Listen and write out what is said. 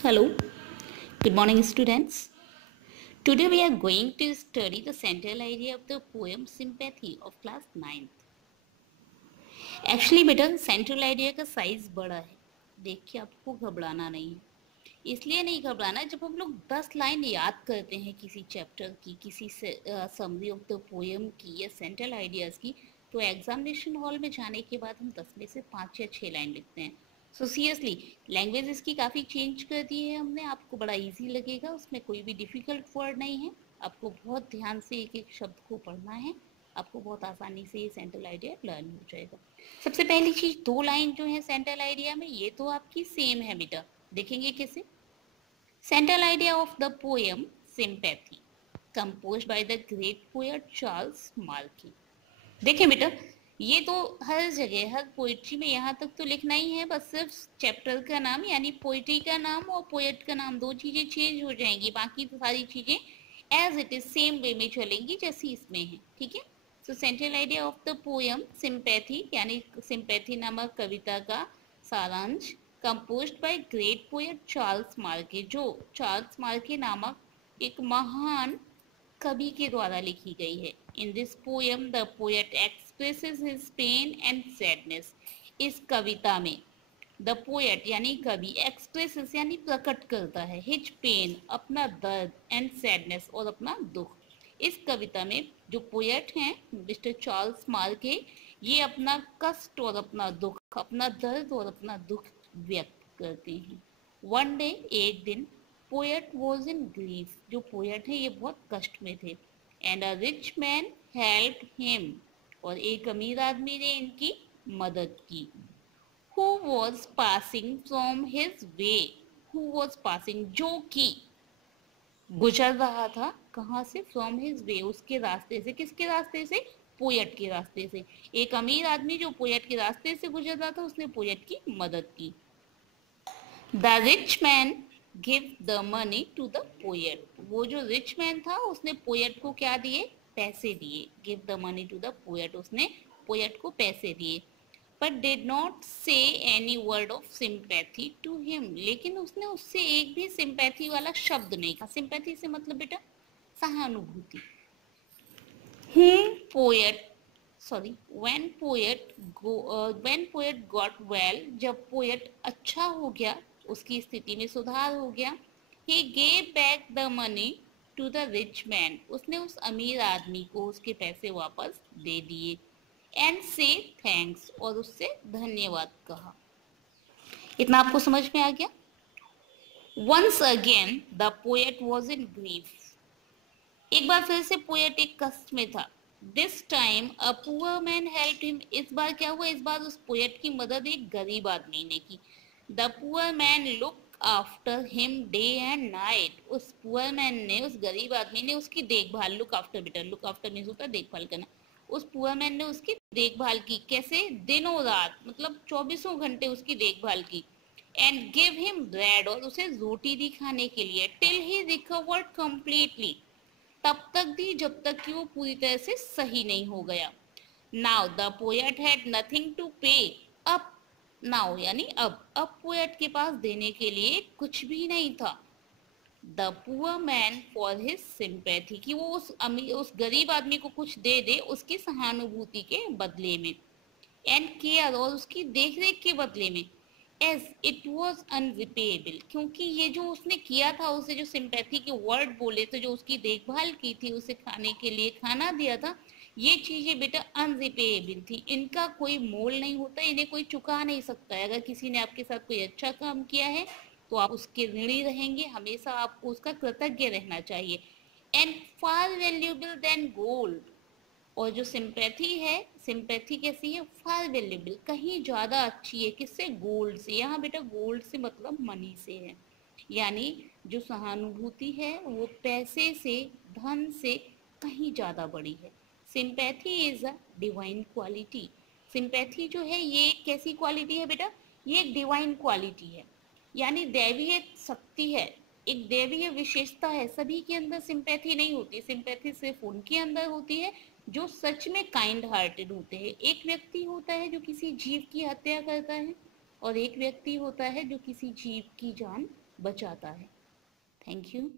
Hello, good morning, students. Today we are going to study the central idea of the poem Sympathy of class 9th. Actually बेटा central idea का size बड़ा है, देख के आपको घबराना नहीं है। इसलिए नहीं घबराना, जब हम लोग 10 लाइन याद करते हैं किसी चैप्टर की, किसी समरी ऑफ द पोएम की या सेंट्रल आइडियाज की, तो एग्जामिनेशन हॉल में जाने के बाद हम 10 में से 5 या 6 लाइन लिखते हैं। सो सीरियसली लैंग्वेज इसकी काफ़ी चेंज कर दी है हमने, आपको बड़ा इजी लगेगा, उसमें कोई भी डिफ़िकल्ट वर्ड नहीं है। आपको बहुत ध्यान से एक एक शब्द को पढ़ना है, आपको बहुत आसानी से ये सेंट्रल आइडिया लर्न हो जाएगा। सबसे पहली चीज़, 2 लाइन जो है सेंट्रल आइडिया में, ये तो आपकी सेम है बेटा, देखेंगे कैसे। Central idea of the poem sympathy composed by the great poet Charles marquee. देखें बेटा, ये तो हर जगह हर पोइट्री में यहाँ तक तो लिखना ही है, बस सिर्फ चैप्टर का नाम यानी पोइट्री का नाम और पोएट का नाम, दो चीजें चेंज हो जाएंगी, बाकी तो सारी चीजें as it is same way में चलेंगी जैसी इसमें है, ठीक है। So central idea of the poem sympathy यानी सिंपैथी नामक कविता का सारांश, composed by great poet Charles Mackay, जो चार्ल्स मार्के नामक एक महान कवि के द्वारा लिखी गई है। In this poem the poet expresses his pain and sadness. इस कविता में द पोएट यानी कवि एक्सप्रेसेस यानी प्रकट करता है, हिज पेन अपना दर्द, एंड सैडनेस और अपना दुख। इस कविता में जो पोएट हैं मिस्टर चार्ल्स मार्के, ये अपना कष्ट और अपना दुख, अपना दर्द और अपना दुख व्यक्त करते हैं। वन डे, एक दिन, पोएट वॉज इन ग्रीफ, जो पोएट है ये बहुत कष्ट में थे। And a rich man help him, और एक अमीर आदमी ने इनकी मदद की। Who was passing from his way, who was passing जो कि गुजर रहा था, कहाँ से, फ्रॉम हिज वे उसके रास्ते से, किसके रास्ते से, पोएट के रास्ते से। एक अमीर आदमी जो पोएट के रास्ते से गुजर रहा था, उसने पोएट की मदद की। The rich man give the money to the poet, वो जो रिच मैन था उसने पोएट को क्या दिए, पैसे दिए। Give the money to the poet, उसने पोएट को पैसे दिए। But did not say any word of sympathy to him, लेकिन उसने उससे एक भी सिंपैथी वाला शब्द नहीं कहा। सिंपैथी से मतलब बेटा सहानुभूति। Poet sorry when poet got well, जब पोएट अच्छा हो गया, उसकी स्थिति में सुधार हो गया, he gave back the money to the rich man, उसने उस अमीर आदमी को उसके पैसे वापस दे दिए। एंड से थैंक्स, और उससे धन्यवाद कहा। इतना आपको समझ में आ गया। Once again the poet was in grief, एक बार फिर से पोएट एक कष्ट में था। This time a poor man help him, इस बार क्या हुआ, इस बार उस पोएट की मदद एक गरीब आदमी ने की। The poor man look after him day and night, उस पुअर मैन ने, उस गरीब आदमी ने उसकी देखभाल, लुक आफ्टर बेटा, लुक आफ्टर मीन्स होता है देखभाल करना, उस पुअर मैन ने उसकी देखभाल की। कैसे, दिनों रात, मतलब 24 घंटे उसकी देखभाल की। एंड गिव हिम ब्रेड, और उसे रोटी दी खाने के लिए। टिल ही रिकवर्ड कंप्लीटली, तब तक दी जब तक कि वो पूरी तरह से सही नहीं हो गया। Now the poet had nothing to pay, अब, नाउ यानी अब पोएट के पास देने के लिए कुछ भी नहीं था। The poor man for his sympathy, कि वो उस गरीब आदमी को कुछ दे दे उसकी सहानुभूति के बदले में। एंड केयर, और उसकी देखरेख के बदले में। एज इट वॉज अनरिपेएबल, क्योंकि ये जो उसने किया था, उसे जो सिंपैथी के वर्ड बोले थे, जो उसकी देखभाल की थी, उसे खाने के लिए खाना दिया था, ये चीजें बेटा अनरिपेएबल थी, इनका कोई मोल नहीं होता, इन्हें कोई चुका नहीं सकता है। अगर किसी ने आपके साथ कोई अच्छा काम किया है तो आप उसके ऋणी रहेंगे, हमेशा आपको उसका कृतज्ञ रहना चाहिए। And far valuable then gold, और जो सिंपैथी है, सिंपैथी कैसी है, फार वैल्यूएबल, कहीं ज्यादा अच्छी है, किससे, गोल्ड से। यहाँ बेटा गोल्ड से मतलब मनी से है, यानी जो सहानुभूति है वो पैसे से, धन से कहीं ज्यादा बड़ी है। Sympathy is a divine quality, sympathy जो है ये कैसी क्वालिटी है बेटा, ये एक डिवाइन क्वालिटी है, यानी दैवीय शक्ति है, एक दैवीय विशेषता है। सभी के अंदर सिंपैथी नहीं होती, सिंपैथी सिर्फ उनके अंदर होती है जो सच में काइंड हार्टेड होते हैं। एक व्यक्ति होता है जो किसी जीव की हत्या करता है, और एक व्यक्ति होता है जो किसी जीव की जान बचाता है। Thank you.